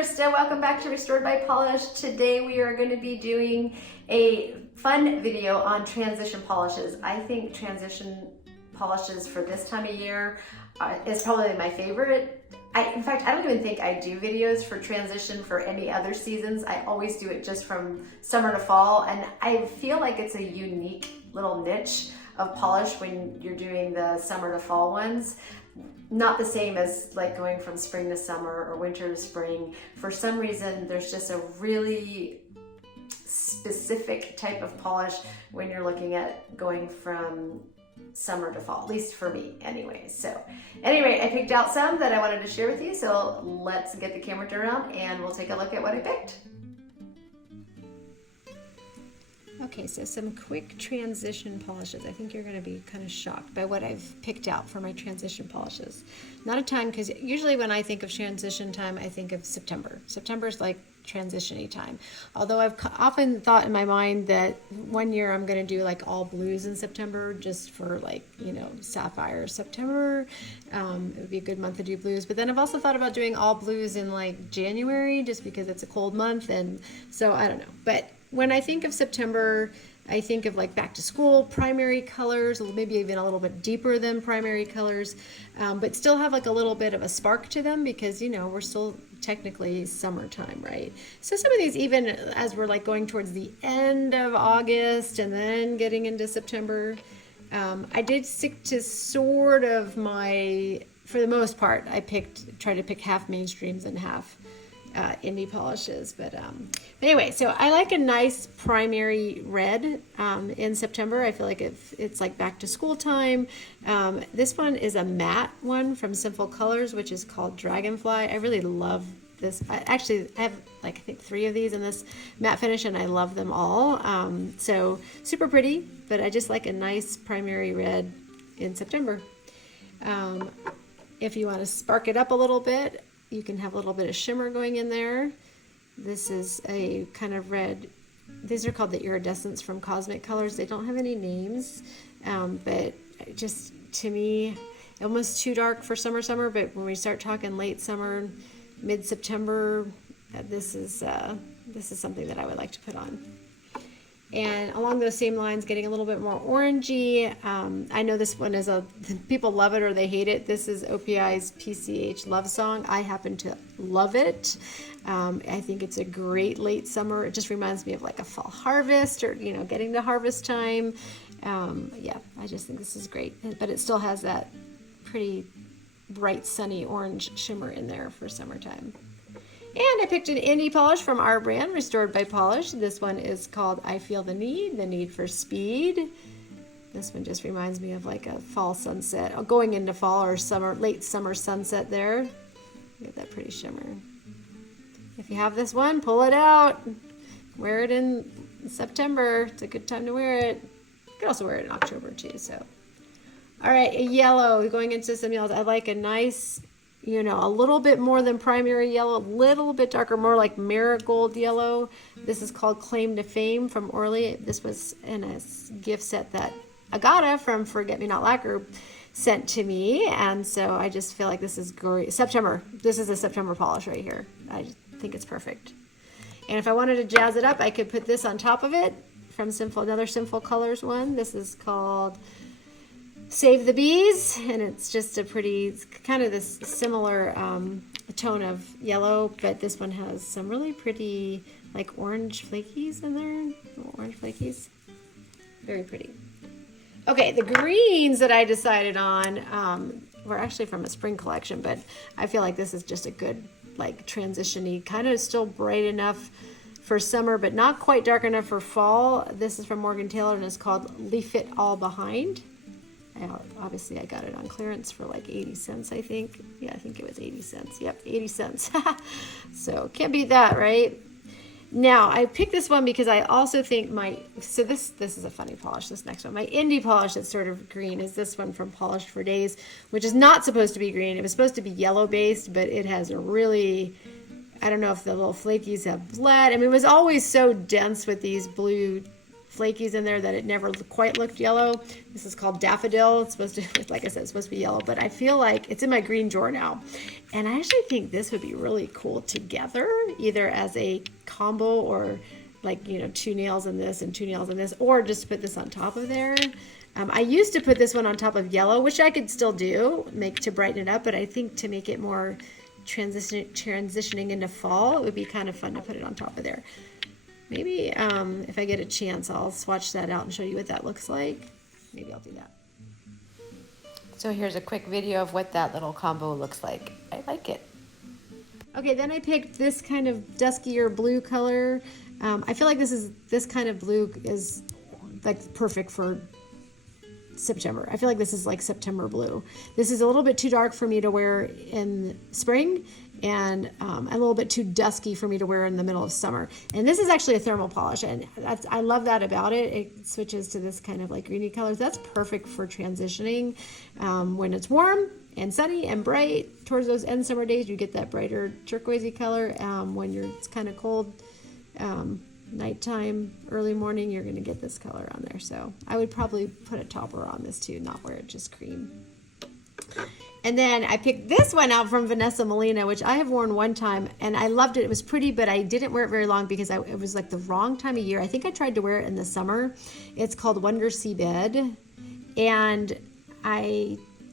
Krista. Welcome back to Restored by Polish. Today we are going to be doing a fun video on transition polishes. I think transition polishes for this time of year is probably my favorite. In fact, I don't even think I do videos for transition for any other seasons. I always do it just from summer to fall, and I feel like it's a unique little niche of polish when you're doing the summer to fall ones. Not the same as like going from spring to summer or winter to spring. For some reason, there's just a really specific type of polish when you're looking at going from summer to fall, at least for me anyway. So anyway, I picked out some that I wanted to share with you. So let's get the camera turned around and we'll take a look at what I picked. Okay, so some quick transition polishes. I think you're going to be kind of shocked by what I've picked out for my transition polishes. Not a ton, because usually when I think of transition time, I think of September. September's like transition-y time. Although I've often thought in my mind that one year I'm going to do like all blues in September, just for like, you know, sapphire September. It would be a good month to do blues. But then I've also thought about doing all blues in like January, just because it's a cold month. And so I don't know. But when I think of September, I think of like back to school, primary colors, maybe even a little bit deeper than primary colors, but still have like a little bit of a spark to them because, you know, we're still technically summertime, right? So some of these, even as we're like going towards the end of August and then getting into September, I did stick to sort of for the most part, tried to pick half mainstreams and half indie polishes, but anyway, so I like a nice primary red in September. I feel like it's like back to school time. This one is a matte one from Simple Colors, which is called Dragonfly. I really love this. I have like I think 3 of these in this matte finish, and I love them all. So super pretty, but I just like a nice primary red in September. If you want to spark it up a little bit, you can have a little bit of shimmer going in there. This is a kind of red. These are called the Iridescents from Cosmic Colors. They don't have any names, but just to me, almost too dark for summer. But when we start talking late summer, mid-September, this is something that I would like to put on. And along those same lines, getting a little bit more orangey. I know this one is people love it or they hate it. This is OPI's PCH Love Song. I happen to love it. I think it's a great late summer. It just reminds me of like a fall harvest or, you know, getting to harvest time. Yeah, I just think this is great. But it still has that pretty bright, sunny orange shimmer in there for summertime. And I picked an indie polish from our brand, Restored by Polish. This one is called I Feel the Need for Speed. This one just reminds me of like a fall sunset, going into fall or summer, late summer sunset there. Get that pretty shimmer. If you have this one, pull it out. Wear it in September. It's a good time to wear it. You can also wear it in October too. So, all right, a yellow, going into some yellows. I like a nice, you know, a little bit more than primary yellow, a little bit darker, more like marigold yellow. This is called Claim to Fame from Orly. This was in a gift set that Agata from Forget Me Not Lacquer sent to me, and so I just feel like this is great. September. This is a September polish right here. I just think it's perfect. And if I wanted to jazz it up, I could put this on top of it from another Simple Colors one. This is called Save the Bees, and it's just a pretty, kind of this similar tone of yellow, but this one has some really pretty like orange flakies in there. Orange flakies. Very pretty. Okay, the greens that I decided on were actually from a spring collection, but I feel like this is just a good like transition-y, kind of still bright enough for summer, but not quite dark enough for fall. This is from Morgan Taylor and it's called Leave It All Behind. Obviously I got it on clearance for like 80 cents, I think. Yeah, I think it was 80 cents. Yep, 80 cents. So can't beat that, right? Now I picked this one because I also think this is a funny polish, this next one. My indie polish that's sort of green is this one from Polished for Days, which is not supposed to be green. It was supposed to be yellow based, but it has a really, I don't know if the little flakies have bled. I mean, it was always so dense with these blue flakies in there that it never quite looked yellow. This is called Daffodil. It's supposed to, like I said, it's supposed to be yellow, but I feel like it's in my green drawer now. And I actually think this would be really cool together, either as a combo or like, you know, 2 nails in this and 2 nails in this, or just put this on top of there. I used to put this one on top of yellow, which I could still do, make to brighten it up, but I think to make it more transitioning into fall, it would be kind of fun to put it on top of there. Maybe if I get a chance, I'll swatch that out and show you what that looks like. Maybe I'll do that. So here's a quick video of what that little combo looks like. I like it. Okay, then I picked this kind of duskier blue color. I feel like this kind of blue is like perfect for September. I feel like this is like September blue. This is a little bit too dark for me to wear in spring, and a little bit too dusky for me to wear in the middle of summer. And this is actually a thermal polish, and I love that about it. It switches to this kind of like greeny colors. That's perfect for transitioning when it's warm and sunny and bright. Towards those end summer days, you get that brighter turquoisey color. When it's kind of cold, nighttime, early morning, you're going to get this color on there. So I would probably put a topper on this too, not wear it just cream. And then I picked this one out from Vanessa Molina, which I have worn one time, and I loved it. It was pretty, but I didn't wear it very long because it was like the wrong time of year. I think I tried to wear it in the summer. It's called Wonder Seabed, and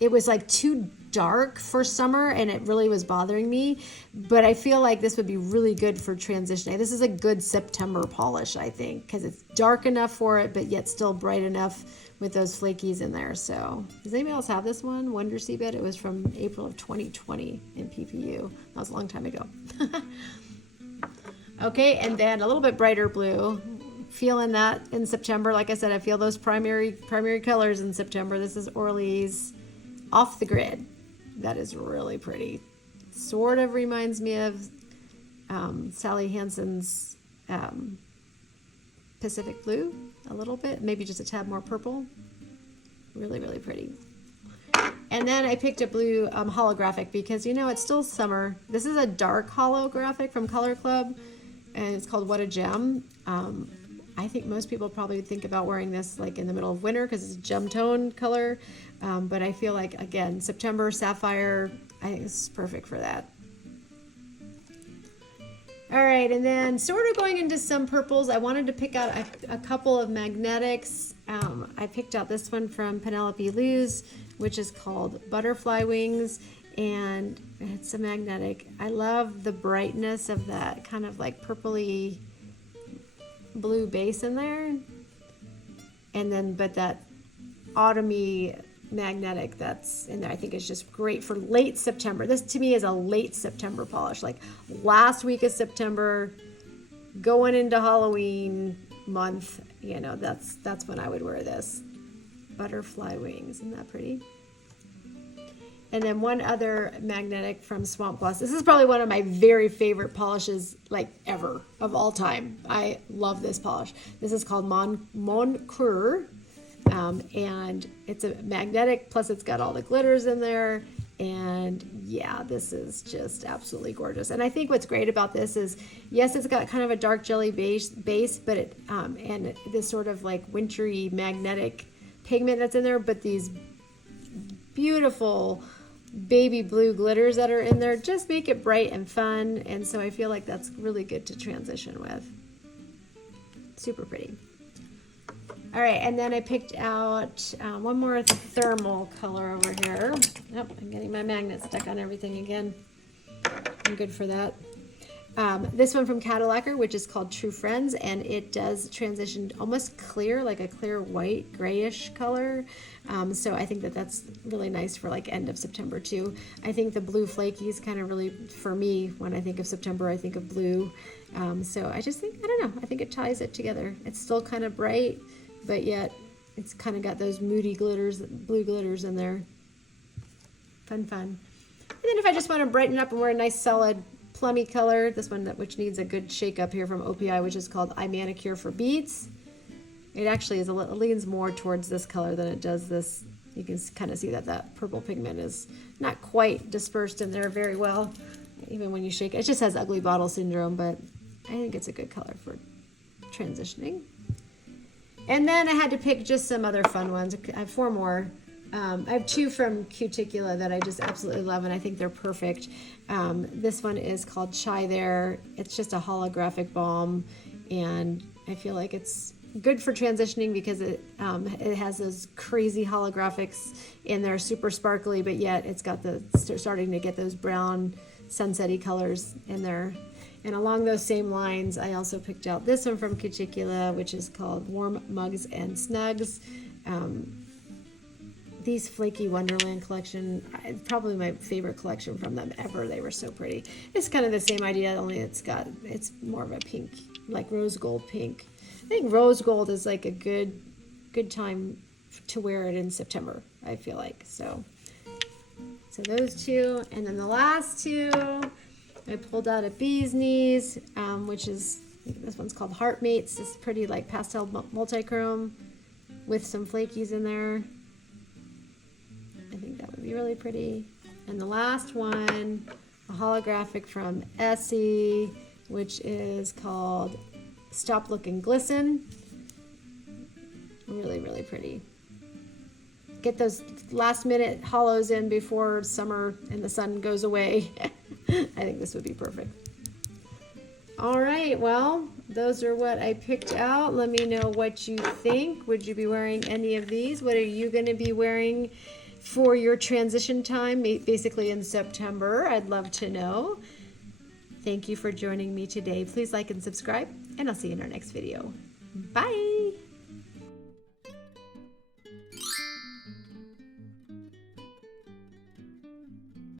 it was like too dark for summer, and it really was bothering me, but I feel like this would be really good for transitioning. This is a good September polish, I think, because it's dark enough for it, but yet still bright enough with those flakies in there. So does anybody else have this one, Wonder Seabed? It was from April of 2020 in PPU. That was a long time ago. Okay, and then a little bit brighter blue. Feeling that in September. Like I said, I feel those primary colors in September. This is Orly's Off the Grid. That is really pretty. Sort of reminds me of Sally Hansen's Pacific Blue a little bit, maybe just a tad more purple. Really, really pretty. And then I picked a blue holographic because, you know, it's still summer. This is a dark holographic from Color Club, and it's called What a Gem. I think most people probably think about wearing this like in the middle of winter because it's a gem tone color. But I feel like, again, September Sapphire, I think it's perfect for that. All right, and then sort of going into some purples, I wanted to pick out a couple of magnetics. I picked out this one from Penelope Luz, which is called Butterfly Wings, and it's a magnetic. I love the brightness of that kind of like purpley blue base in there, and then but that autumny magnetic that's in there I think is just great for late September. This to me is a late September polish, like last week of September going into Halloween month, you know, that's when I would wear this. Butterfly Wings, isn't that pretty? And then one other magnetic from Swamp Gloss. This is probably one of my very favorite polishes, like ever, of all time. I love this polish. This is called Mon Coeur, and it's a magnetic, plus it's got all the glitters in there. And yeah, this is just absolutely gorgeous. And I think what's great about this is, yes, it's got kind of a dark jelly base, but it and this sort of like wintry magnetic pigment that's in there, but these beautiful baby blue glitters that are in there just make it bright and fun, and so I feel like that's really good to transition with. Super pretty. All right, and then I picked out one more thermal color over here. Oh, I'm getting my magnet stuck on everything again. I'm good for that. This one from Cadillacquer, which is called True Friends, and it does transition almost clear, like a clear white grayish color. So I think that that's really nice for like end of September too. I think the blue flaky is kind of really, for me, when I think of September, I think of blue. So I just think, I don't know, I think it ties it together. It's still kind of bright, but yet it's kind of got those moody glitters, blue glitters in there. Fun, fun. And then if I just want to brighten up and wear a nice solid plummy color, this one which needs a good shake up here from OPI, which is called I Manicure for Beads. It actually is it leans more towards this color than it does this. You can kind of see that that purple pigment is not quite dispersed in there very well, even when you shake it. It just has ugly bottle syndrome, but I think it's a good color for transitioning. And then I had to pick just some other fun ones. I have 4 more. I have 2 from Cuticula that I just absolutely love, and I think they're perfect. This one is called Chai There. It's just a holographic balm, and I feel like it's good for transitioning because it has those crazy holographics in there, super sparkly, but yet it's got starting to get those brown sunsetty colors in there. And along those same lines, I also picked out this one from Cuticula, which is called Warm Mugs and Snugs. These Flaky Wonderland collection, probably my favorite collection from them ever. They were so pretty. It's kind of the same idea, only it's more of a pink, like rose gold pink. I think rose gold is like a good time to wear it in September, I feel like. So those 2, and then the last 2, I pulled out a Bee's Knees, which is, this one's called Heart Mates. This pretty like pastel multichrome with some flakies in there. I think that would be really pretty. And the last one, a holographic from Essie, which is called Stop Look and Glisten. Really, really pretty. Get those last minute hollows in before summer and the sun goes away. I think this would be perfect. All right, well, those are what I picked out. Let me know what you think. Would you be wearing any of these? What are you going to be wearing for your transition time, basically in September? I'd love to know. Thank you for joining me today. Please like and subscribe, and I'll see you in our next video. Bye.